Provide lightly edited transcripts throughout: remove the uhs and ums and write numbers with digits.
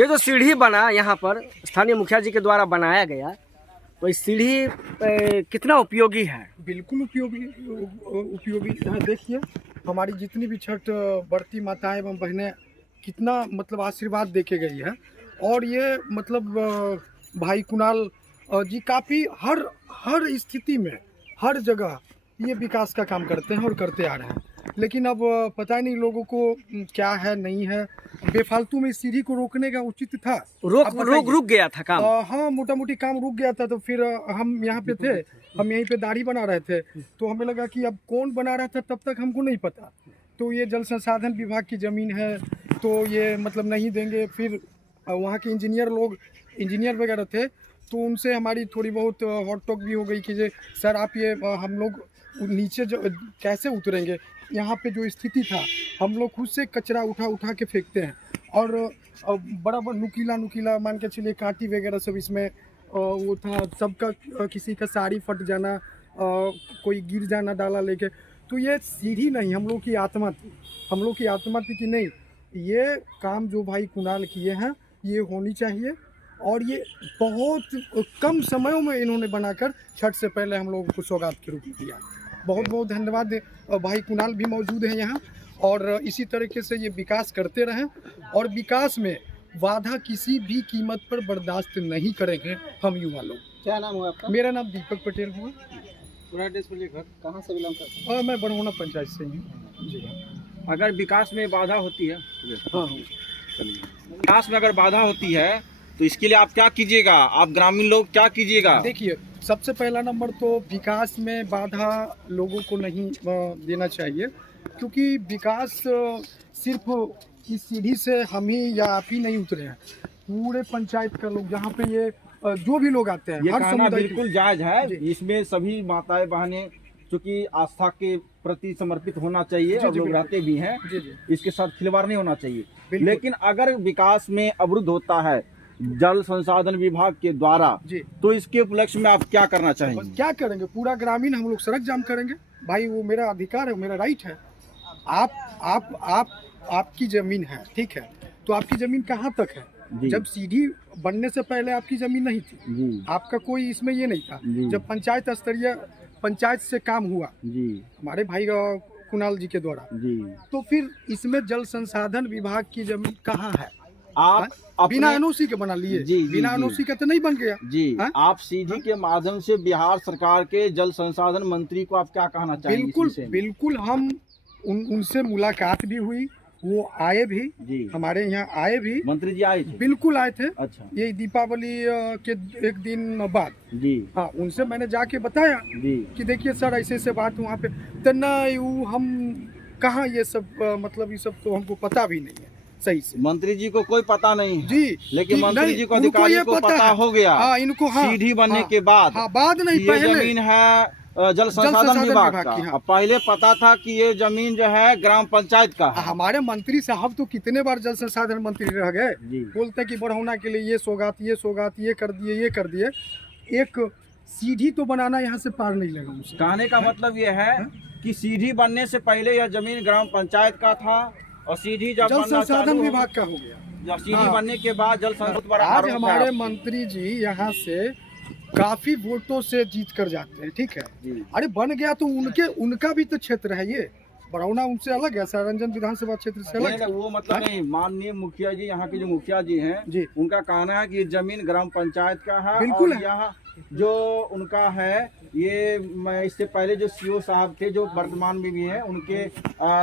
ये जो सीढ़ी बना यहाँ पर स्थानीय मुखिया जी के द्वारा बनाया गया, तो इस सीढ़ी कितना उपयोगी है? बिल्कुल उपयोगी उपयोगी है। देखिए हमारी जितनी भी छठ बढ़ती माताएं एवं बहनें कितना मतलब आशीर्वाद देके गई है। और ये मतलब भाई कुणाल जी काफ़ी हर स्थिति में हर जगह ये विकास का काम करते हैं और करते आ रहे हैं। लेकिन अब पता नहीं लोगों को क्या है नहीं है, बेफालतू में इस सीढ़ी को रोकने का उचित था। रुक गया था काम। हाँ, मोटा मोटी काम रुक गया था। तो फिर हम यहाँ पे थे, हम यहीं पे दाढ़ी बना रहे थे, तो हमें लगा कि अब कौन बना रहा था तब तक हमको नहीं पता। तो ये जल संसाधन विभाग की ज़मीन है तो ये मतलब नहीं देंगे। फिर वहाँ के इंजीनियर वगैरह थे, तो उनसे हमारी थोड़ी बहुत हॉट टॉक भी हो गई कि सर आप ये हम लोग नीचे जो कैसे उतरेंगे। यहाँ पे जो स्थिति था, हम लोग खुद से कचरा उठा के फेंकते हैं और बड़ा नुकीला मान के चलिए कांटी वगैरह सब इसमें वो था। सबका किसी का साड़ी फट जाना, कोई गिर जाना डाला लेके। तो ये सीढ़ी नहीं, हम लोग की आत्मा थी। हम लोग की आत्मा थी कि नहीं, ये काम जो भाई कुणाल किए हैं ये होनी चाहिए। और ये बहुत कम समयों में इन्होंने बनाकर छठ से पहले हम लोगों को सौगात के रूप में दिया। बहुत बहुत धन्यवाद। भाई कुणाल भी मौजूद हैं यहाँ, और इसी तरीके से ये विकास करते रहें। और विकास में बाधा किसी भी कीमत पर बर्दाश्त नहीं करेंगे हम युवा लोग। क्या नाम हुआ आपका? मेरा नाम दीपक पटेल हुआ। पूरा एड्रेस बोलिए, घर कहाँ से बिलोंग करते हैं? और मैं बड़होना पंचायत से ही हूँ। जी हाँ। अगर विकास में बाधा होती है, हाँ, विकास में अगर बाधा होती है तो इसके लिए आप क्या कीजिएगा? आप ग्रामीण लोग क्या कीजिएगा? देखिए सबसे पहला नंबर तो विकास में बाधा लोगों को नहीं देना चाहिए, क्योंकि विकास सिर्फ इस सीढ़ी से हम ही या आप ही नहीं उतरे हैं। पूरे पंचायत का लोग, जहाँ पे ये जो भी लोग आते हैं, ये हर कहना समुदाय बिल्कुल जायज है। इसमें सभी माताएं बहनें चूँकि आस्था के प्रति समर्पित होना चाहिए और लोग रहते भी हैं, इसके साथ खिलवाड़ नहीं होना चाहिए। लेकिन अगर विकास में अवरुद्ध होता है जल संसाधन विभाग के द्वारा, तो इसके उपलक्ष्य में आप क्या करना चाहेंगे? क्या करेंगे? पूरा ग्रामीण हम लोग सड़क जाम करेंगे। भाई वो मेरा अधिकार है, मेरा राइट है। आपकी जमीन है, ठीक है, तो आपकी जमीन कहाँ तक है? जब सीढ़ी बनने से पहले आपकी जमीन नहीं थी, आपका कोई इसमें ये नहीं था। जब पंचायत स्तरीय पंचायत से काम हुआ हमारे भाई कुणाल जी के द्वारा, तो फिर इसमें जल संसाधन विभाग की जमीन कहाँ है? आप बिना एनओसी के बना लिए? बिना एनओसी का तो नहीं बन गया जी। आप सीढ़ी के माध्यम से बिहार सरकार के जल संसाधन मंत्री को आप क्या कहना चाहेंगे? बिल्कुल हम उनसे मुलाकात भी हुई, वो आए भी, हमारे यहाँ आए भी। मंत्री जी आए थे? बिल्कुल आए थे। अच्छा। ये दीपावली के एक दिन बाद जी। हाँ, उनसे मैंने जाके बताया कि देखिए सर ऐसे ऐसे बात वहाँ पे, तो नहीं हम कहाँ ये सब मतलब ये सब तो हमको पता भी नहीं है सही से। मंत्री जी को कोई पता नहीं जी, लेकिन मंत्री जी को अधिकारी को पता हो गया। हाँ, इनको सीढ़ी बनने के बाद। हाँ, बाद नहीं, पहले जमीन है जल संसाधन विभाग का। हाँ। पहले पता था कि ये जमीन जो है ग्राम पंचायत का है। हमारे मंत्री साहब तो कितने बार जल संसाधन मंत्री रह गए, बोलते कि बड़होना के लिए ये सौगात ये कर दिए। एक सीढ़ी तो बनाना यहाँ से पार नहीं लगा मुझे। कहने का मतलब ये है कि सीढ़ी बनने से पहले यह जमीन ग्राम पंचायत का था, और सीढ़ी जब जल संसाधन विभाग का हो गया। सीढ़ी बनने के बाद जल संसाधन। आज हमारे मंत्री जी यहाँ से काफी वोटों से जीत कर जाते हैं, ठीक है। अरे बन गया तो उनका भी तो क्षेत्र है ये। बड़ौना उनसे अलग है, सारंजन विधानसभा क्षेत्र से अलग है। वो मतलब नहीं, माननीय मुखिया जी, यहाँ के जो मुखिया जी हैं, उनका कहना है कि जमीन ग्राम पंचायत का है। बिल्कुल और यहाँ जो उनका है, ये इससे पहले जो सीओ साहब थे, जो वर्तमान में भी हैं, उनके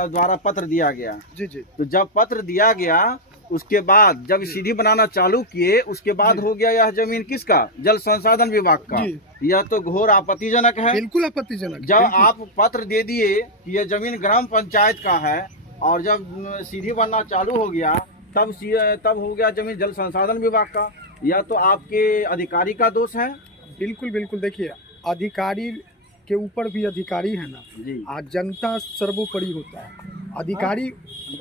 द्वारा पत्र दिया गया। जी। तो जब पत्र दिया गया, उसके बाद जब सीढ़ी बनाना चालू किए, उसके बाद हो गया यह जमीन किसका? जल संसाधन विभाग का। यह तो घोर आपत्तिजनक है। बिल्कुल आपत्तिजनक। जब आप पत्र दे दिए कि यह जमीन ग्राम पंचायत का है, और जब सीढ़ी बनना चालू हो गया, तब हो गया जमीन जल संसाधन विभाग का। यह तो आपके अधिकारी का दोष है। बिल्कुल। देखिए, अधिकारी के ऊपर भी अधिकारी है ना, आज जनता सर्वोपरि होता है। अधिकारी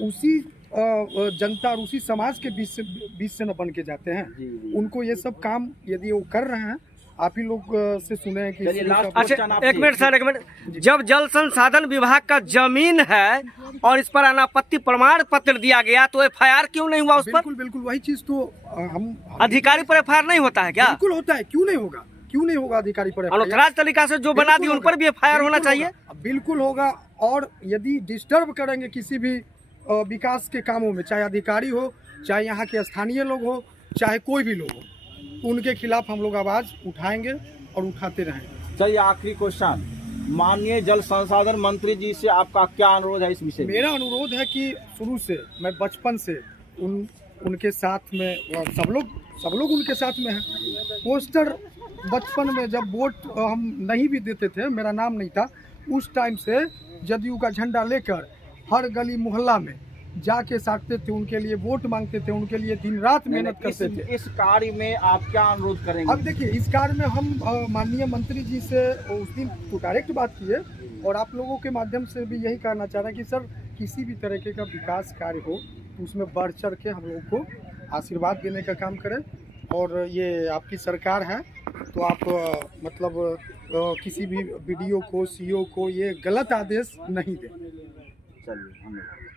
उसी जनता और उसी समाज के बीच से न बन के जाते हैं। उनको ये सब काम यदि वो कर रहे हैं आप ही लोग से सुने हैं कि चलिए, शुरू से लास्ट आप- अच्छा क्वेश्चन आपसे। एक मिनट सर, एक मिनट। जब जल संसाधन विभाग का जमीन है और इस पर अनापत्ति प्रमाण पत्र दिया गया तो एफआईआर क्यों नहीं हुआ उस पर? बिल्कुल बिल्कुल वही चीज तो हम अधिकारी पर एफआईआर नहीं होता है क्या? बिल्कुल होता है, क्यों नहीं होगा, क्यों नहीं होगा अधिकारी पर FIR? अनौथराज तरीका से जो बना दी उन पर भी एफआईआर होना बिल्कुल चाहिए। होगा, बिल्कुल होगा। और यदि डिस्टर्ब करेंगे किसी भी विकास के कामों में, चाहे अधिकारी हो, चाहे यहाँ के स्थानीय लोग हो, चाहे कोई भी लोग हो, उनके खिलाफ हम लोग आवाज उठाएंगे और उठाते रहेंगे। चलिए, आखिरी क्वेश्चन, माननीय जल संसाधन मंत्री जी से आपका क्या अनुरोध है इस विषय में? मेरा अनुरोध है कि शुरू से मैं बचपन से उनके साथ में, सब लोग उनके साथ में हैं। पोस्टर बचपन में जब वोट हम नहीं भी देते थे, मेरा नाम नहीं था, उस टाइम से जदयू का झंडा लेकर हर गली मोहल्ला में जाके साटते थे, उनके लिए वोट मांगते थे, उनके लिए दिन रात मेहनत करते थे। इस कार्य में आप क्या अनुरोध करेंगे? अब देखिए, इस कार्य में हम माननीय मंत्री जी से उस दिन तो डायरेक्ट बात किए और आप लोगों के माध्यम से भी यही कहना चाह रहे हैं कि सर, किसी भी तरीके का विकास कार्य हो तो उसमें बढ़ चढ़ के हम लोगों को आशीर्वाद देने का काम करें। और ये आपकी सरकार है तो आप मतलब किसी भी BDO को, CO को ये गलत आदेश नहीं दें। चलिए, धन्यवाद।